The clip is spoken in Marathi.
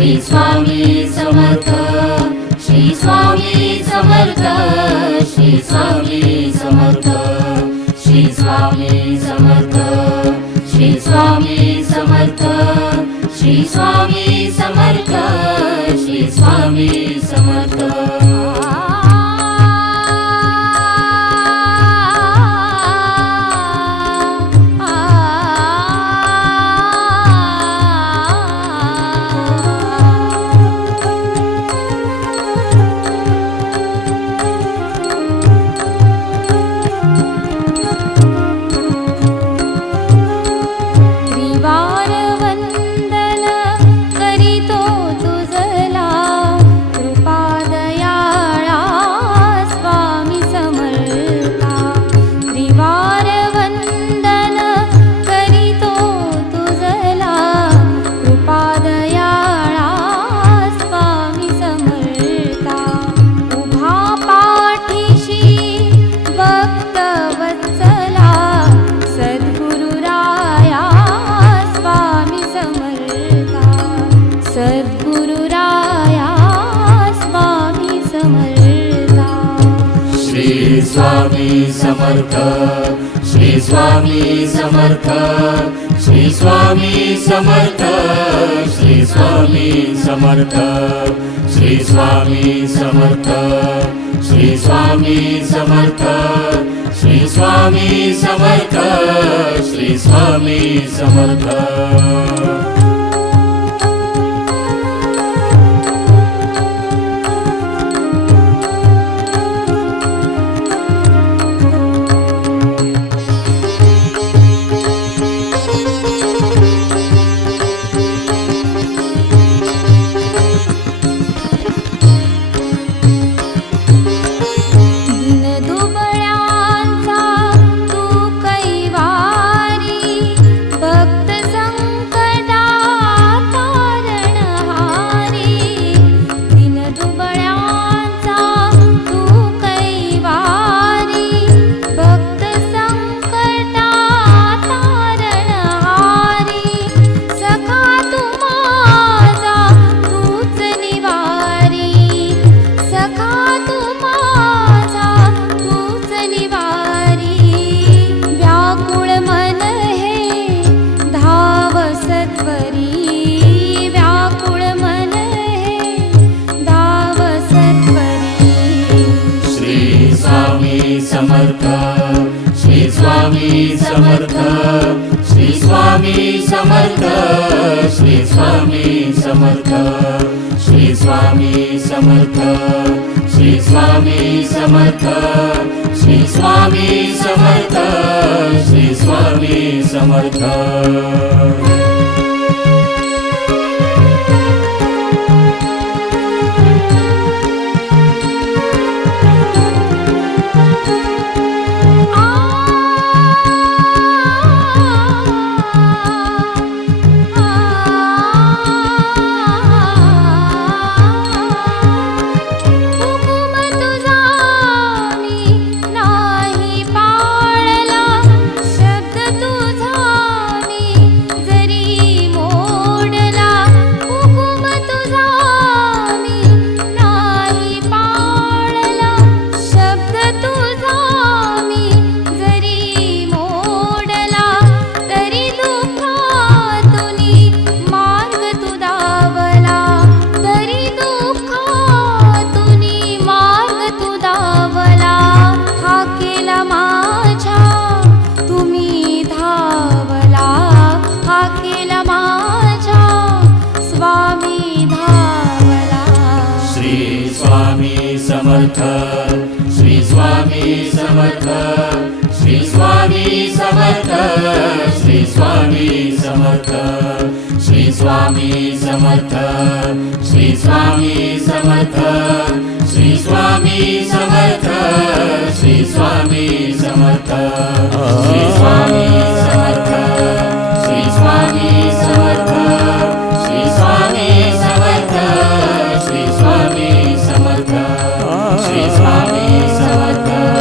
श्री स्वामी समर्थ, श्री स्वामी समर्थ, श्री स्वामी समर्थ, श्री स्वामी समर्थ, श्री स्वामी समर्थ, श्री स्वामी समर्थ, श्री स्वामी समर्थ. स्वामी समर्थ, श्री स्वामी समर्थ, श्री स्वामी समर्थ, श्री स्वामी समर्थ, श्री स्वामी समर्थ, श्री स्वामी समर्थ, श्री स्वामी समर्थ, श्री स्वामी समर्थ. समर्थ, श्री स्वामी समर्थ, श्री स्वामी समर्थ, श्री स्वामी समर्थ, श्री स्वामी समर्थ, श्री स्वामी समर्थ, श्री स्वामी समर्थ, श्री स्वामी समर्थ. समर्थ, श्री स्वामी समर्थ, श्री स्वामी समर्थ, श्री स्वामी समर्थ, श्री स्वामी समर्थ, श्री स्वामी समर्थ, श्री स्वामी समर्थ, श्री स्वामी समर्थ, श्री स्वामी समर्थ, श्री स्वामी समर्थ, श्री स्वामी समर्थ, श्री स्वामी समर्थ, श्री स्वामी समर्थ.